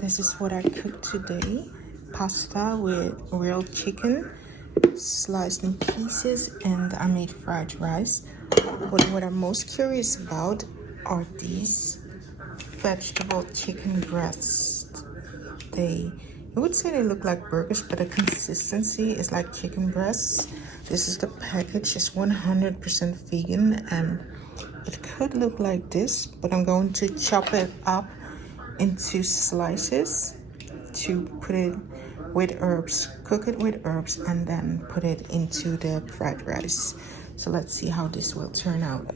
This is what I cooked today. Pasta with grilled chicken, sliced in pieces, and I made fried rice. But what I'm most curious about are these vegetable chicken breasts. I would say they look like burgers, but the consistency is like chicken breasts. This is the package. It's 100% vegan, and it could look like this, but I'm going to chop it up into slices to put it with herbs, cook it with herbs, and then put it into the fried rice. So let's see how this will turn out.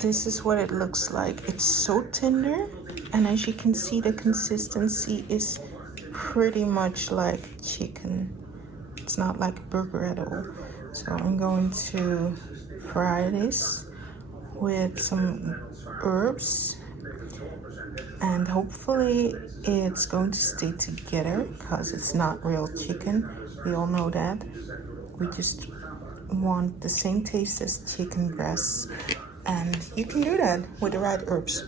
This is what it looks like. It's so tender, and as you can see, the consistency is pretty much like chicken. It's not like a burger at all. So I'm going to fry this with some herbs, and hopefully it's going to stay together because it's not real chicken. We all know that. We just want the same taste as chicken breasts, and you can do that with the right herbs.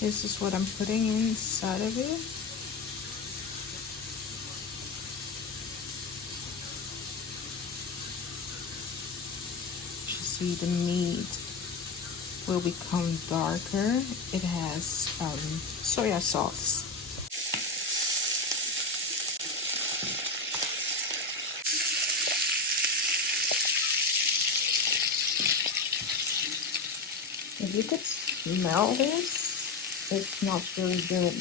This is what I'm putting inside of it. You see the meat will become darker. It has soya sauce. If you could smell this, it smells really good.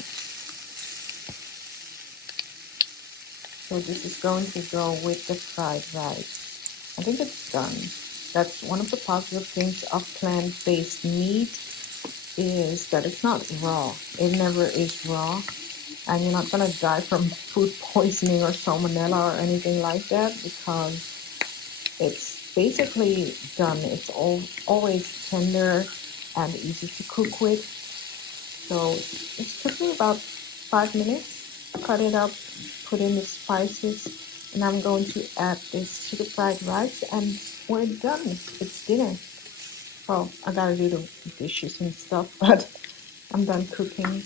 So this is going to go with the fried rice. I think it's done. That's one of the positive things of plant-based meat, is that it's not raw. It never is raw. And you're not going to die from food poisoning or salmonella or anything like that, because it's basically done. It's always tender and easy to cook with. So it took me about 5 minutes. Cut it up, put in the spices, and I'm going to add this to the fried rice, and we're done. It's dinner. Well, I gotta do the dishes and stuff, but I'm done cooking.